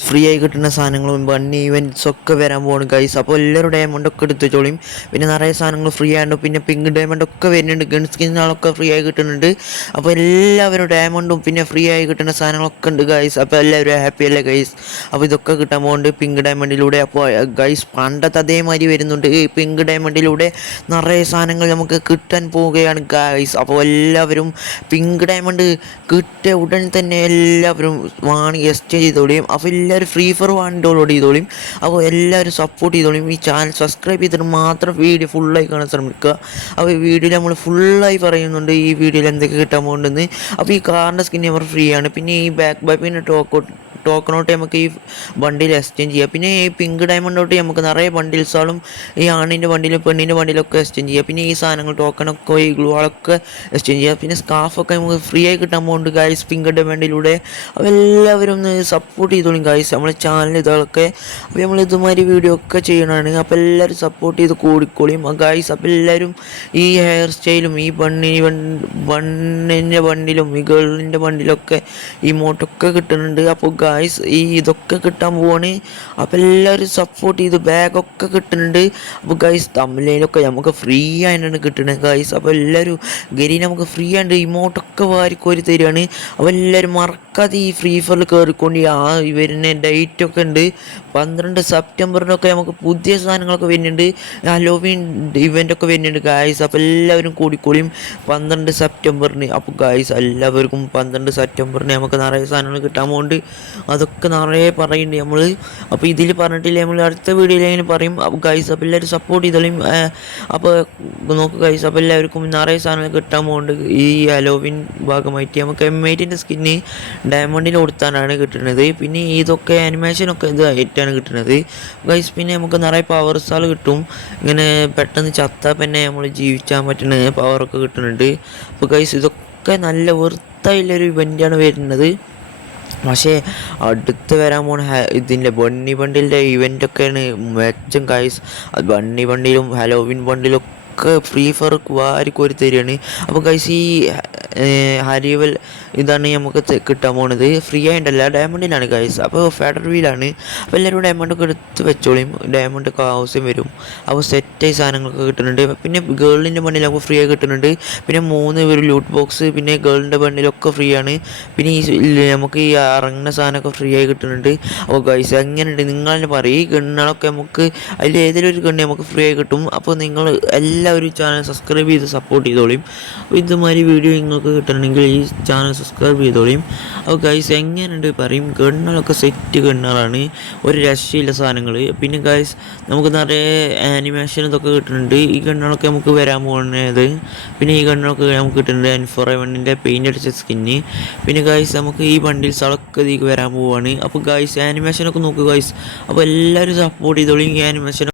Free ആയി കിട്ടുന്ന സാധനങ്ങളും ബണ്ണി ഇവൻറ്റ്സ് ഒക്കെ വരാൻ പോകുന്നു ഗൈസ്. അപ്പോൾ എല്ലാവരും ഡയമണ്ട് ഒക്കെ എടുത്ത് വെച്ചോളിയും. പിന്നെ നിറയെ സാധനങ്ങൾ ഫ്രീ ആയിട്ട് പിന്നെ പിങ്ക് ഡയമണ്ട് ഒക്കെ വരുന്നുണ്ട്. ഗൺ സ്കിന്നുകളൊക്കെ ഫ്രീ ആയി കിട്ടുന്നുണ്ട്. അപ്പോൾ എല്ലാവരും ഡയമണ്ടും പിന്നെ ഫ്രീ ആയി കിട്ടുന്ന സാധനങ്ങളൊക്കെ ഉണ്ട് ഗൈസ്. അപ്പോൾ എല്ലാവരും ഹാപ്പി അല്ലേ ഗൈസ്? അപ്പോൾ ഇതൊക്കെ കിട്ടാൻ പോകുന്നുണ്ട് പിങ്ക് ഡയമണ്ടിലൂടെ. അപ്പോൾ ഗൈസ് പണ്ടത്തെ അതേമാതിരി വരുന്നുണ്ട്. ഈ പിങ്ക് ഡയമണ്ടിലൂടെ നിറയെ സാധനങ്ങൾ നമുക്ക് കിട്ടാൻ പോവുകയാണ് ഗൈസ്. അപ്പോൾ എല്ലാവരും പിങ്ക് ഡയമണ്ട് കിട്ടിയ ഉടൻ തന്നെ എല്ലാവരും വാങ്ങി എക്സ്ചേഞ്ച് ചെയ്തോളിയും. അപ്പോൾ എല്ലാവരും ഫ്രീ ഫയർ ഡൗൺലോഡ് ചെയ്തോളിയും. അപ്പോൾ എല്ലാവരും സപ്പോർട്ട് ചെയ്തോളിയും. ഈ ചാനൽ സബ്സ്ക്രൈബ് ചെയ്തിട്ട് മാത്രം വീഡിയോ ഫുള്ളായി കാണാൻ ശ്രമിക്കുക. അപ്പോൾ ഈ വീഡിയോയിൽ നമ്മൾ ഫുള്ളായി പറയുന്നുണ്ട് ഈ വീഡിയോയിൽ എന്തൊക്കെ കിട്ടാൻ പോകുന്നുണ്ടെന്ന്. അപ്പോൾ ഈ കാറിൻ്റെ സ്കിൻ നമ്മൾ ഫ്രീ ആണ്. പിന്നെ ഈ ബാക്ക് ബൈ പിന്നെ ടോക്കണോട്ട് നമുക്ക് ഈ ബണ്ടിൽ എക്സ്ചേഞ്ച് ചെയ്യാം. പിന്നെ ഈ പിങ്ക് ഡയമണ്ട് തൊട്ട് നമുക്ക് നിറയെ ബണ്ടിൽസുകളും ഈ ആണിൻ്റെ ബണ്ടിലും പെണ്ണിൻ്റെ ബണ്ടിലൊക്കെ എക്സ്ചേഞ്ച് ചെയ്യാം. പിന്നെ ഈ സാധനങ്ങൾ ടോക്കണൊക്കെ ഈ ഗ്ലൂകളൊക്കെ എക്സ്ചേഞ്ച് ചെയ്യാം. പിന്നെ സ്കാർഫൊക്കെ നമുക്ക് ഫ്രീ ആയി കിട്ടാൻ പോകുന്നുണ്ട് ഗൈസ് പിങ്ക് ഡയമണ്ടിലൂടെ. അപ്പോൾ എല്ലാവരും ഒന്ന് സപ്പോർട്ട് ചെയ്തോളും ഗൈസ് നമ്മുടെ ചാനൽ ഇതൊക്കെ. അപ്പോൾ നമ്മൾ ഇതുമാതിരി വീഡിയോ ഒക്കെ ചെയ്യണതാണ്. അപ്പോൾ എല്ലാവരും സപ്പോർട്ട് ചെയ്ത് കൂടിക്കോളിയും ഗൈസ്. അപ്പോൾ എല്ലാവരും ഈ ഹെയർ സ്റ്റൈലും ഈ ബണ്ണിൻ്റെ ബണ്ടിലും ഈ ഗേളിൻ്റെ ബണ്ടിലൊക്കെ ഈ മോട്ടൊക്കെ കിട്ടുന്നുണ്ട്. അപ്പോൾ ഗൈസ് ഈ ഇതൊക്കെ കിട്ടാൻ പോവാണ്. അപ്പോൾ എല്ലാവരും സപ്പോർട്ട് ചെയ്ത് ബാഗൊക്കെ കിട്ടുന്നുണ്ട്. അപ്പോൾ ഗൈസ് തമിഴിലൊക്കെ നമുക്ക് ഫ്രീ ആയിട്ടാണ് കിട്ടുന്നത് ഗൈസ്. അപ്പോൾ എല്ലാവരും ഗരി നമുക്ക് ഫ്രീ ആയിട്ട് ഇമോട്ടൊക്കെ വാരിക്കോരി തരികയാണ്. അപ്പോൾ എല്ലാവരും മറക്കാതെ ഈ ഫ്രീ ഫയറിൽ കയറിക്കൊണ്ട് വരുന്ന ഡേറ്റൊക്കെ ഉണ്ട് 12 സെപ്റ്റംബറിനൊക്കെ നമുക്ക് പുതിയ സാധനങ്ങളൊക്കെ വരുന്നുണ്ട്. ഹലോവീൻ ഇവൻ്റൊക്കെ വരുന്നുണ്ട് ഗൈസ്. അപ്പോൾ എല്ലാവരും കൂടിക്കൂടിയും 12 സെപ്റ്റംബറിന്. അപ്പോൾ ഗൈസ് എല്ലാവർക്കും 12 സെപ്റ്റംബറിന് നമുക്ക് നിറയെ സാധനങ്ങൾ കിട്ടാൻ പോകുന്നുണ്ട്. അതൊക്കെ നിറയെ പറയുന്നുണ്ട് നമ്മൾ. അപ്പോൾ ഇതിൽ പറഞ്ഞിട്ടില്ല നമ്മൾ അടുത്ത വീഡിയോയിൽ പറയും. അപ്പോൾ ഗൈസ് അപ്പോൾ എല്ലാവരും സപ്പോർട്ട് ചെയ്തോളും. അപ്പോൾ നോക്ക് ഗൈസ് അപ്പോൾ എല്ലാവർക്കും നിറയെ സാധനങ്ങൾ കിട്ടാൻ പോകുന്നുണ്ട്. ഈ ഹലോവിൻ ഭാഗമായിട്ട് നമുക്ക് M8ൻ്റെ സ്കിന്ന് ഡയമണ്ടിൽ കൊടുത്താനാണ് കിട്ടുന്നത്. പിന്നെ ഇതൊക്കെ ആനിമേഷനൊക്കെ ഇതായിട്ടാണ് കിട്ടുന്നത് ഗൈസ്. പിന്നെ നമുക്ക് നിറയെ പവർസാൾ കിട്ടും. ഇങ്ങനെ പെട്ടെന്ന് ചത്താൽ പിന്നെ നമ്മൾ ജീവിക്കാൻ പറ്റുന്ന പവറൊക്കെ കിട്ടുന്നുണ്ട്. അപ്പോൾ ഗൈസ് ഇതൊക്കെ നല്ല വെറുത്തായുള്ളൊരു ഇവൻ്റാണ് വരുന്നത്. പക്ഷേ അടുത്ത് വരാൻ പോണ ഇതിൻ്റെ ബണ്ണി ബണ്ടിലിൻ്റെ ഇവൻ്റൊക്കെയാണ് മെച്ചം ഗൈസ്. അത് ബണ്ണി ബണ്ടിലും ഹലോവിൻ ബണ്ടിലും ഒക്കെ ഫ്രീ ഫയർ വാരിക്കോരി തരികയാണ്. അപ്പോൾ ഗൈസ് ഈ ഹരിവൽ ഇതാണ് നമുക്ക് കിട്ടാൻ പോകുന്നത്. ഫ്രീ ആയിട്ടല്ല ഡയമണ്ടിലാണ് ഗൈസ്. അപ്പോൾ ഫെഡറൽ വീലാണ്. അപ്പോൾ എല്ലാവരും ഡയമണ്ടൊക്കെ എടുത്ത് വെച്ചോളിയും. ഡയമണ്ടൊക്കെ ആവശ്യം വരും. അപ്പോൾ സെറ്റായി സാധനങ്ങളൊക്കെ കിട്ടുന്നുണ്ട്. പിന്നെ ഗേളിൻ്റെ ബണ്ടിലൊക്കെ ഫ്രീ ആയി കിട്ടുന്നുണ്ട്. പിന്നെ 3 ഒരു ലൂട്ട് ബോക്സ് പിന്നെ ഗേളിൻ്റെ ബണ്ടിലൊക്കെ ഫ്രീ ആണ്. പിന്നെ ഈ നമുക്ക് ഈ ഇറങ്ങുന്ന സാധനമൊക്കെ ഫ്രീ ആയി കിട്ടുന്നുണ്ട്. അപ്പോൾ ഗൈസ് എങ്ങനെയുണ്ട് നിങ്ങൾ തന്നെ പറയും. ഈ ഗണ്ണുകളൊക്കെ നമുക്ക് അതിൽ ഏതെങ്കിലും ഒരു ഗണ്ണ് നമുക്ക് ഫ്രീ ആയി കിട്ടും. അപ്പോൾ നിങ്ങൾ എല്ലാവരും ചാനൽ സബ്സ്ക്രൈബ് ചെയ്ത് സപ്പോർട്ട് ചെയ്തോളിയും. അപ്പോൾ ഇതുമാതിരി വീഡിയോ നിങ്ങൾക്ക് കിട്ടണമെങ്കിൽ ഈ ചാനൽ സബ്സ്ക്രൈബ് ചെയ്തോളിയും. അപ്പോൾ ഗൈസ് എങ്ങനെയുണ്ട് പറയും. ഗണ്ണുകളൊക്കെ സെറ്റ് ഗണ്ണുകളാണ്. ഒരു രക്ഷയില്ല സാധനങ്ങൾ. പിന്നെ ഗൈസ് നമുക്ക് നിറയെ ആനിമേഷൻ ഇതൊക്കെ കിട്ടുന്നുണ്ട്. ഈ ഗണ്ണുകളൊക്കെ നമുക്ക് വരാൻ പോകുന്നത്. പിന്നെ ഈ ഗണ്ണുകളൊക്കെ നമുക്ക് കിട്ടുന്നുണ്ട് N4A1ൻ്റെ പെയിൻ്റ് അടിച്ച സ്കിന്ന്. പിന്നെ ഗൈസ് നമുക്ക് ഈ ബണ്ടിൽസുകളൊക്കെ ഇതിലേക്ക് വരാൻ പോവുകയാണ്. അപ്പോൾ ഗൈസ് ആനിമേഷനൊക്കെ നോക്കുക ഗൈസ്. അപ്പോൾ എല്ലാവരും സപ്പോർട്ട് ചെയ്തോളിയും ഈ ആനിമേഷൻ.